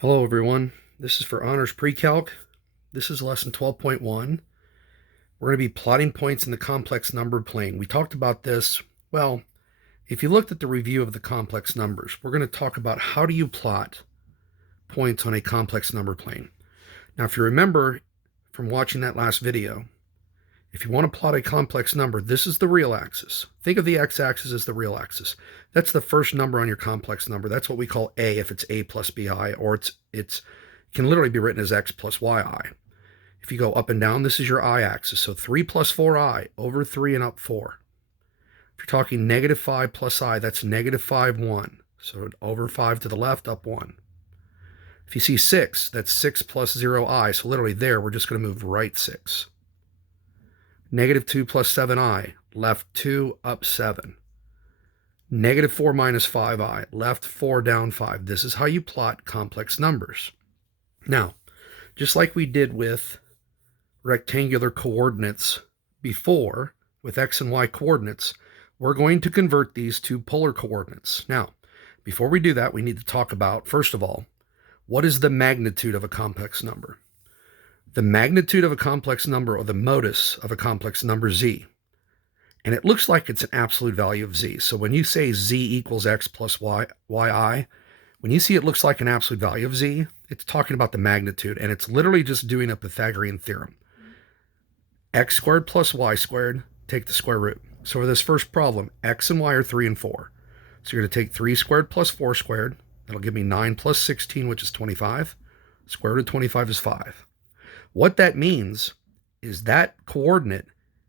Hello everyone, this is for Honors Pre-Calc. This is lesson 12.1. We're going to be plotting points in the complex number plane. We talked about this, well, if you looked at the review of the complex numbers, we're going to talk about how do you plot points on a complex number plane. Now, if you remember from watching that last video, if you want to plot a complex number, this is the real axis. Think of the x-axis as the real axis. That's the first number on your complex number. That's what we call a if it's a plus bi, or it can literally be written as x plus yi. If you go up and down, this is your I-axis. So 3 plus 4i over 3 and up 4. If you're talking negative 5 plus I, that's negative 5, 1. So over 5 to the left, up 1. If you see 6, that's 6 plus 0i. So literally there, we're just going to move right 6. Negative 2 plus 7i, left 2, up 7. Negative 4 minus 5i, left 4, down 5. This is how you plot complex numbers. Now, just like we did with rectangular coordinates before, with x and y coordinates, we're going to convert these to polar coordinates. Now, before we do that, we need to talk about, first of all, what is the magnitude of a complex number? The magnitude of a complex number, or the modus of a complex number, z. And it looks like it's an absolute value of z. So when you say z equals x plus yi, when you see it looks like an absolute value of z, it's talking about the magnitude, and it's literally just doing a Pythagorean theorem. X squared plus y squared, take the square root. So for this first problem, x and y are 3 and 4. So you're going to take 3 squared plus 4 squared. That'll give me 9 plus 16, which is 25. Square root of 25 is 5. What that means is that coordinate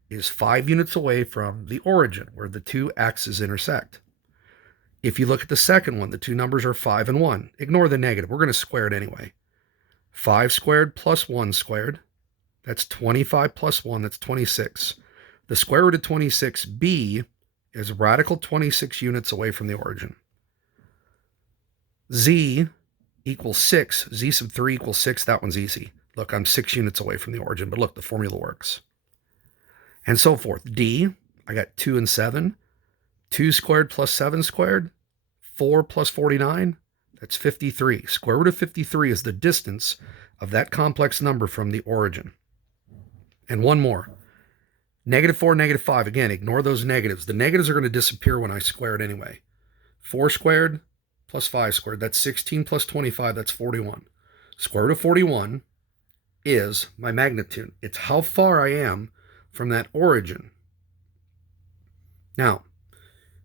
is 5 units away from the origin, where the two axes intersect. If you look at the second one, the two numbers are 5 and 1. Ignore the negative. We're going to square it anyway. 5 squared plus 1 squared. That's 25 plus 1. That's 26. The square root of 26b is radical 26 units away from the origin. Z equals 6. Z sub 3 equals 6. That one's easy. Look, I'm 6 units away from the origin, but look, the formula works. And so forth. D, I got 2 and 7. 2 squared plus 7 squared. 4 plus 49, that's 53. Square root of 53 is the distance of that complex number from the origin. And one more. Negative 4, negative 5. Again, ignore those negatives. The negatives are going to disappear when I square it anyway. 4 squared plus 5 squared, that's 16 plus 25, that's 41. Square root of 41 is my magnitude. It's how far I am from that origin. Now,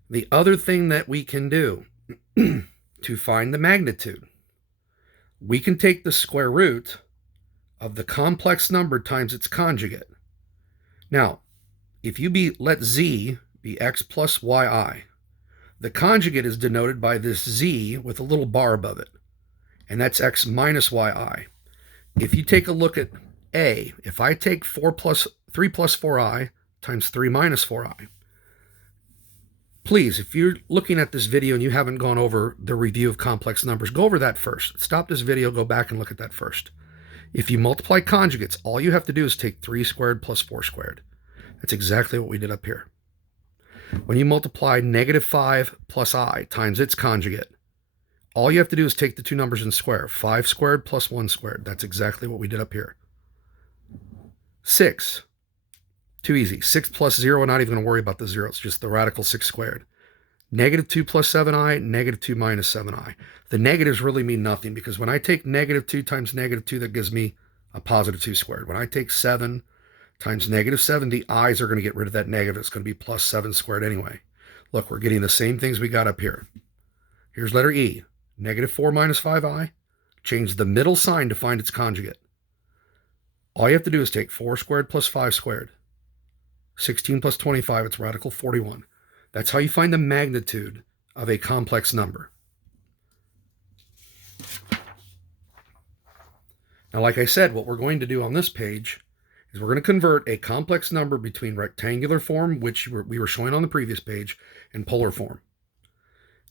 the other thing that we can do to find the magnitude, we can take the square root of the complex number times its conjugate. Now, if you let z be x plus yi, the conjugate is denoted by this z with a little bar above it, and that's x minus yi. If you take a look at a, if I take 3 plus 4i times 3 minus 4i, please, if you're looking at this video and you haven't gone over the review of complex numbers, go over that first. Stop this video, go back and look at that first. If you multiply conjugates, all you have to do is take 3 squared plus 4 squared. That's exactly what we did up here. When you multiply negative 5 plus I times its conjugate, all you have to do is take the two numbers and square. 5 squared plus 1 squared. That's exactly what we did up here. 6. Too easy. 6 plus 0, we're not even going to worry about the 0. It's just the radical 6 squared. Negative 2 plus 7i, negative 2 minus 7i. The negatives really mean nothing, because when I take negative 2 times negative 2, that gives me a positive 2 squared. When I take 7 times negative 7, the i's are going to get rid of that negative. It's going to be plus 7 squared anyway. Look, we're getting the same things we got up here. Here's letter E. Negative 4 minus 5i. Change the middle sign to find its conjugate. All you have to do is take 4 squared plus 5 squared. 16 plus 25, it's radical 41. That's how you find the magnitude of a complex number. Now, like I said, what we're going to do on this page is we're going to convert a complex number between rectangular form, which we were showing on the previous page, and polar form.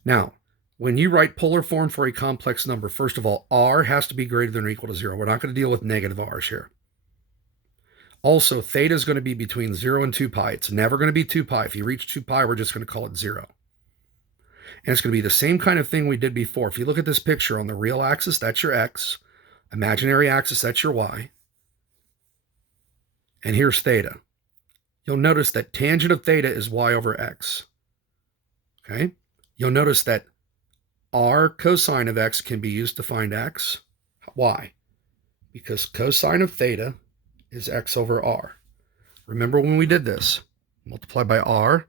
Now, when you write polar form for a complex number, first of all, r has to be greater than or equal to 0. We're not going to deal with negative r's here. Also, theta is going to be between 0 and 2 pi. It's never going to be 2 pi. If you reach 2 pi, we're just going to call it 0. And it's going to be the same kind of thing we did before. If you look at this picture, on the real axis, that's your x. Imaginary axis, that's your y. And here's theta. You'll notice that tangent of theta is y over x. Okay? You'll notice that r cosine of x can be used to find x. Why? Because cosine of theta is x over r. Remember when we did this? Multiply by r.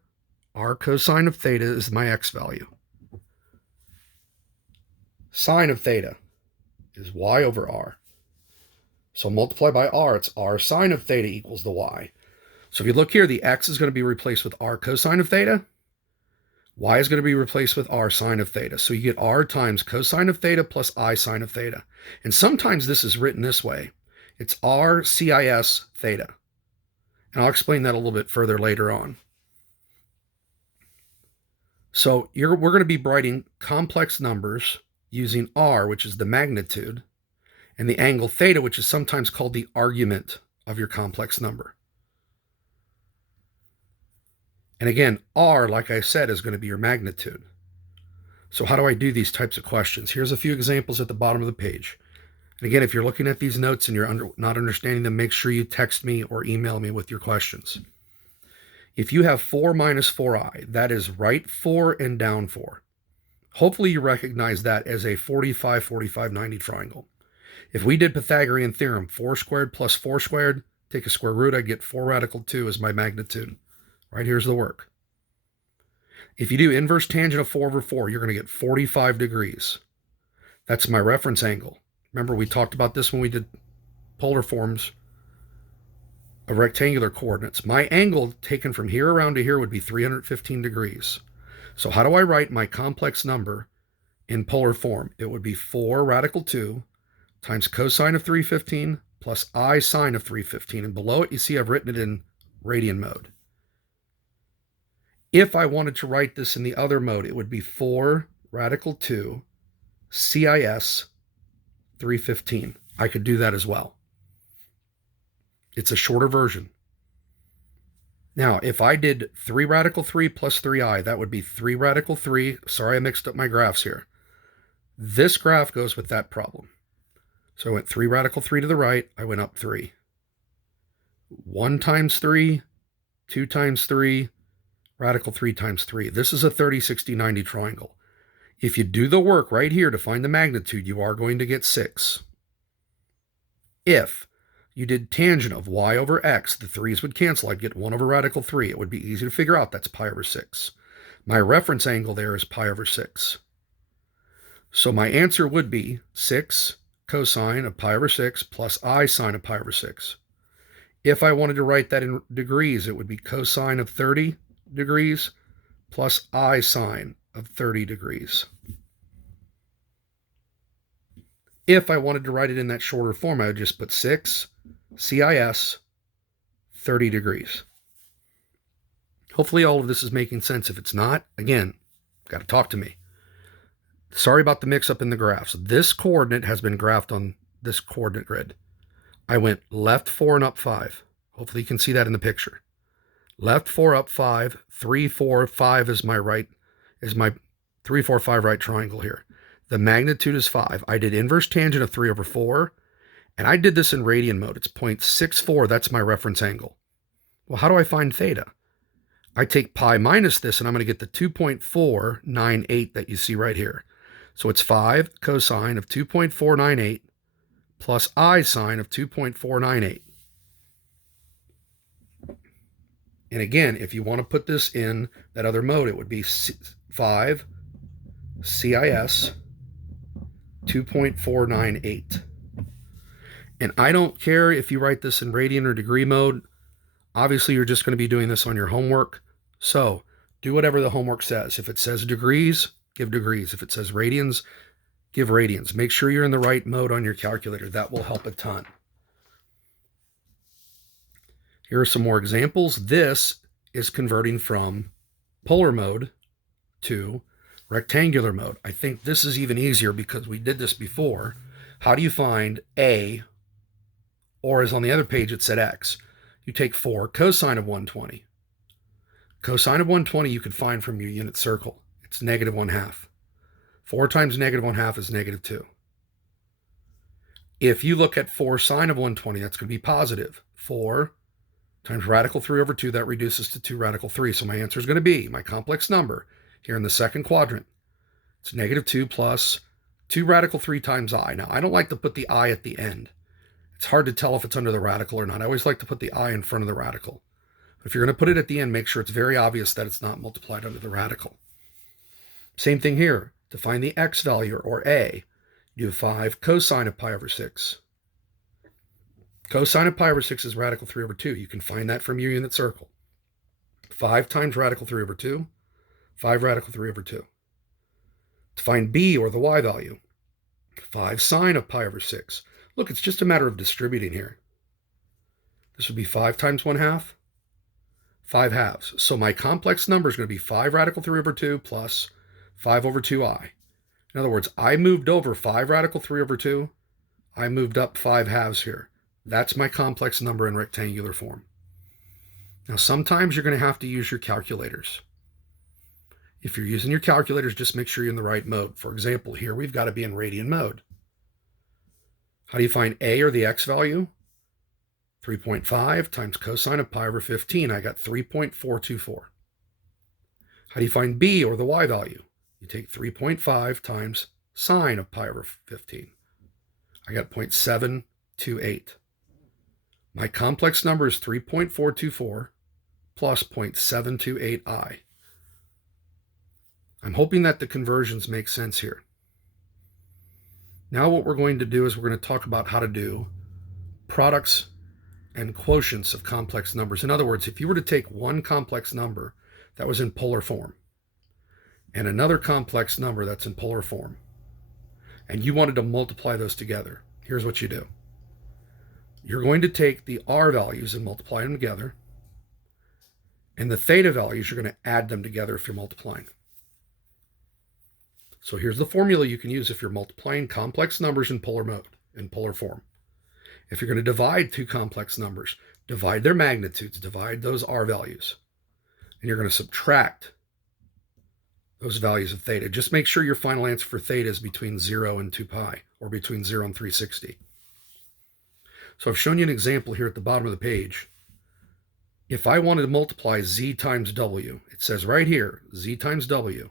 R cosine of theta is my x value. Sine of theta is y over r. So multiply by r, it's r sine of theta equals the y. So if you look here, the x is going to be replaced with r cosine of theta. Y is going to be replaced with r sine of theta. So you get r times cosine of theta plus I sine of theta. And sometimes this is written this way. It's r cis theta. And I'll explain that a little bit further later on. So we're going to be writing complex numbers using r, which is the magnitude, and the angle theta, which is sometimes called the argument of your complex number. And again, r, like I said, is going to be your magnitude. So how do I do these types of questions? Here's a few examples at the bottom of the page. And again, if you're looking at these notes and you're not understanding them, make sure you text me or email me with your questions. If you have 4 minus 4i, that is right 4 and down 4. Hopefully you recognize that as a 45, 45, 90 triangle. If we did Pythagorean theorem, 4 squared plus 4 squared, take a square root, I get 4 radical 2 as my magnitude. Right, here's the work. If you do inverse tangent of 4 over 4, you're going to get 45 degrees. That's my reference angle. Remember, we talked about this when we did polar forms of rectangular coordinates. My angle taken from here around to here would be 315 degrees. So how do I write my complex number in polar form? It would be 4 radical 2 times cosine of 315 plus I sine of 315. And below it, you see I've written it in radian mode. If I wanted to write this in the other mode, it would be 4 radical 2 CIS 315. I could do that as well. It's a shorter version. Now, if I did 3 radical 3 plus 3i, that would be 3 radical 3. Sorry, I mixed up my graphs here. This graph goes with that problem. So I went 3 radical 3 to the right. I went up 3. 1 times 3, 2 times 3, radical 3 times 3. This is a 30, 60, 90 triangle. If you do the work right here to find the magnitude, you are going to get 6. If you did tangent of y over x, the 3's would cancel. I'd get 1 over radical 3. It would be easy to figure out. That's pi over 6. My reference angle there is pi over 6. So my answer would be 6 cosine of pi over 6 plus I sine of pi over 6. If I wanted to write that in degrees, it would be cosine of 30 degrees plus I sine of 30 degrees. If I wanted to write it in that shorter form, I would just put 6 CIS 30 degrees. Hopefully all of this is making sense. If it's not, again, got to talk to me. Sorry about the mix-up in the graphs. This coordinate has been graphed on this coordinate grid. I went left 4 and up 5. Hopefully you can see that in the picture. Left 4, up 5, 3, 4, 5 is my 3, 4, 5 right triangle here. The magnitude is 5. I did inverse tangent of 3 over 4, and I did this in radian mode. It's 0.64. That's my reference angle. Well, how do I find theta? I take pi minus this, and I'm going to get the 2.498 that you see right here. So it's 5 cosine of 2.498 plus I sine of 2.498. And again, if you want to put this in that other mode, it would be 5 CIS 2.498. And I don't care if you write this in radian or degree mode. Obviously, you're just going to be doing this on your homework. So do whatever the homework says. If it says degrees, give degrees. If it says radians, give radians. Make sure you're in the right mode on your calculator. That will help a ton. Here are some more examples. This is converting from polar mode to rectangular mode. I think this is even easier because we did this before. How do you find A, or as on the other page it said X? You take 4 cosine of 120. Cosine of 120 you could find from your unit circle. It's negative 1/2. 4 times negative 1/2 is negative 2. If you look at 4 sine of 120, that's going to be positive. 4 times radical 3 over 2, that reduces to 2 radical 3. So my answer is going to be, my complex number here in the second quadrant, it's negative 2 plus 2 radical 3 times I. Now, I don't like to put the I at the end. It's hard to tell if it's under the radical or not. I always like to put the I in front of the radical. If you're going to put it at the end, make sure it's very obvious that it's not multiplied under the radical. Same thing here. To find the x value, or a, you do 5 cosine of pi over 6. Cosine of pi over 6 is radical 3 over 2. You can find that from your unit circle. 5 times radical 3 over 2, 5 radical 3 over 2. To find b, or the y value, 5 sine of pi over 6. Look, it's just a matter of distributing here. This would be 5 times 1/2, 5 halves. So my complex number is going to be 5 radical 3 over 2 plus 5 over 2i. In other words, I moved over 5 radical 3 over 2. I moved up 5 halves here. That's my complex number in rectangular form. Now, sometimes you're going to have to use your calculators. If you're using your calculators, just make sure you're in the right mode. For example, here we've got to be in radian mode. How do you find a, or the x value? 3.5 times cosine of pi over 15. I got 3.424. How do you find b, or the y value? You take 3.5 times sine of pi over 15. I got 0.728. My complex number is 3.424 plus 0.728i. I'm hoping that the conversions make sense here. Now what we're going to do is we're going to talk about how to do products and quotients of complex numbers. In other words, if you were to take one complex number that was in polar form and another complex number that's in polar form, and you wanted to multiply those together, here's what you do. You're going to take the r values and multiply them together, and the theta values, you're going to add them together if you're multiplying. So here's the formula you can use if you're multiplying complex numbers in polar mode, in polar form. If you're going to divide two complex numbers, divide their magnitudes, divide those r values, and you're going to subtract those values of theta. Just make sure your final answer for theta is between 0 and 2 pi, or between 0 and 360. So I've shown you an example here at the bottom of the page. If I wanted to multiply z times w, it says right here, z times w.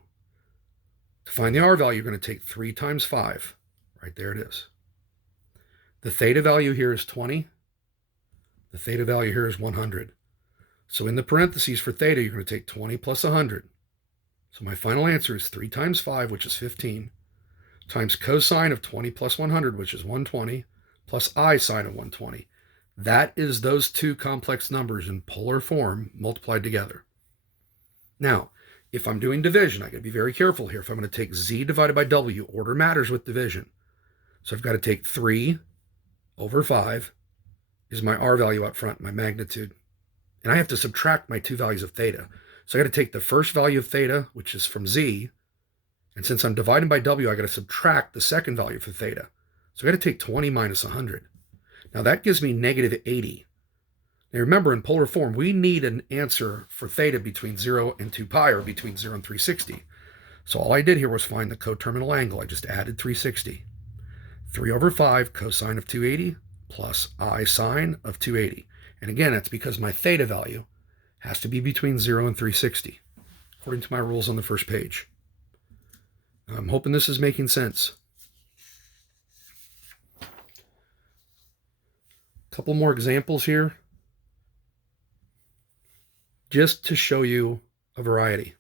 To find the r value, you're going to take 3 times 5. Right there it is. The theta value here is 20. The theta value here is 100. So in the parentheses for theta, you're going to take 20 plus 100. So my final answer is 3 times 5, which is 15, times cosine of 20 plus 100, which is 120, plus I sine of 120. That is those two complex numbers in polar form multiplied together. Now, if I'm doing division, I got to be very careful here. If I'm going to take z divided by w, order matters with division. So I've got to take 3 over 5 is my r value up front, my magnitude. And I have to subtract my two values of theta. So I got to take the first value of theta, which is from z, and since I'm dividing by w, I got to subtract the second value for theta. So I got to take 20 minus 100. Now that gives me negative 80. Now remember, in polar form, we need an answer for theta between 0 and 2 pi, or between 0 and 360. So all I did here was find the coterminal angle. I just added 360. 3 over 5 cosine of 280 plus I sine of 280. And again, that's because my theta value has to be between 0 and 360, according to my rules on the first page. I'm hoping this is making sense. A couple more examples here, just to show you a variety.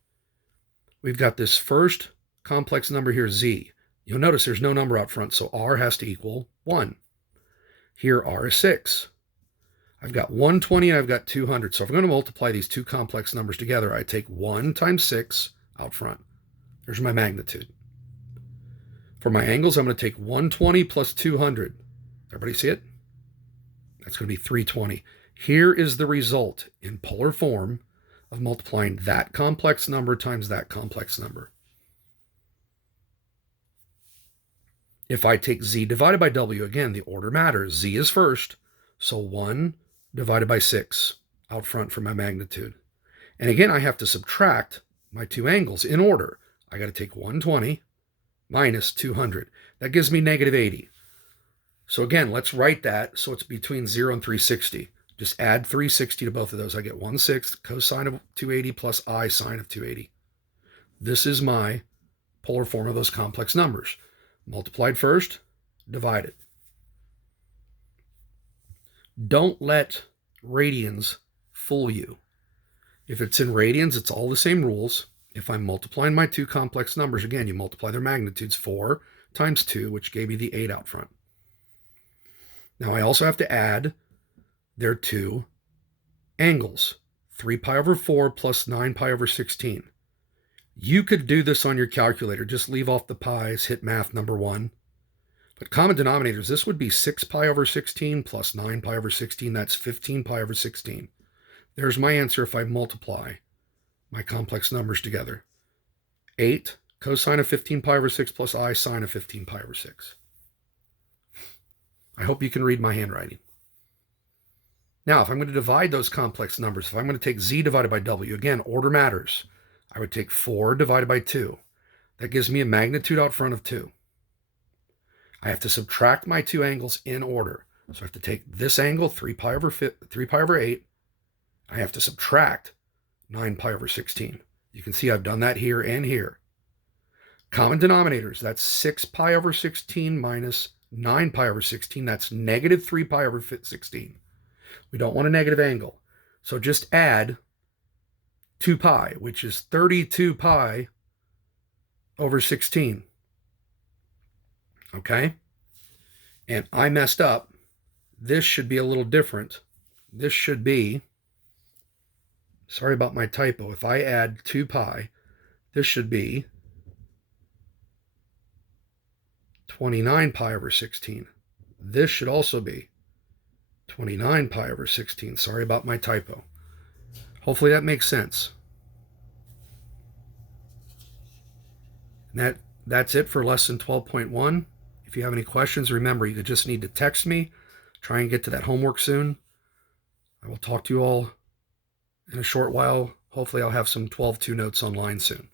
We've got this first complex number here, z. You'll notice there's no number out front, so r has to equal 1. Here, r is 6. I've got 120, I've got 200. So if I'm going to multiply these two complex numbers together, I take 1 times 6 out front. There's my magnitude. For my angles, I'm going to take 120 plus 200. Everybody see it? That's going to be 320. Here is the result in polar form of multiplying that complex number times that complex number. If I take z divided by w, again, the order matters. Z is first, so 1 divided by 6 out front for my magnitude. And again, I have to subtract my two angles in order. I got to take 120 minus 200. That gives me negative 80. So again, let's write that so it's between 0 and 360. Just add 360 to both of those. I get 1/6 cosine of 280 plus I sine of 280. This is my polar form of those complex numbers. Multiplied first, divided. Don't let radians fool you. If it's in radians, it's all the same rules. If I'm multiplying my two complex numbers, again, you multiply their magnitudes. 4 times 2, which gave me the 8 out front. Now I also have to add their two angles. 3 pi over 4 plus 9 pi over 16. You could do this on your calculator. Just leave off the pi's, hit math number 1. But common denominators, this would be 6 pi over 16 plus 9 pi over 16. That's 15 pi over 16. There's my answer if I multiply my complex numbers together. 8 cosine of 15 pi over 6 plus I sine of 15 pi over 6. I hope you can read my handwriting. Now, if I'm going to divide those complex numbers, if I'm going to take z divided by w, again, order matters. I would take 4 divided by 2. That gives me a magnitude out front of 2. I have to subtract my two angles in order. So I have to take this angle, 3 pi over 8. I have to subtract 9 pi over 16. You can see I've done that here and here. Common denominators, that's 6 pi over 16 minus 9 pi over 16. That's negative 3 pi over 16. We don't want a negative angle. So just add 2 pi, which is 32 pi over 16. Okay? And I messed up. This should be a little different. This should be, sorry about my typo, if I add 2 pi, this should be 29 pi over 16. This should also be 29 pi over 16. Sorry about my typo. Hopefully that makes sense. And that's it for lesson 12.1. If you have any questions, remember, you just need to text me. Try and get to that homework soon. I will talk to you all in a short while. Hopefully I'll have some 12.2 notes online soon.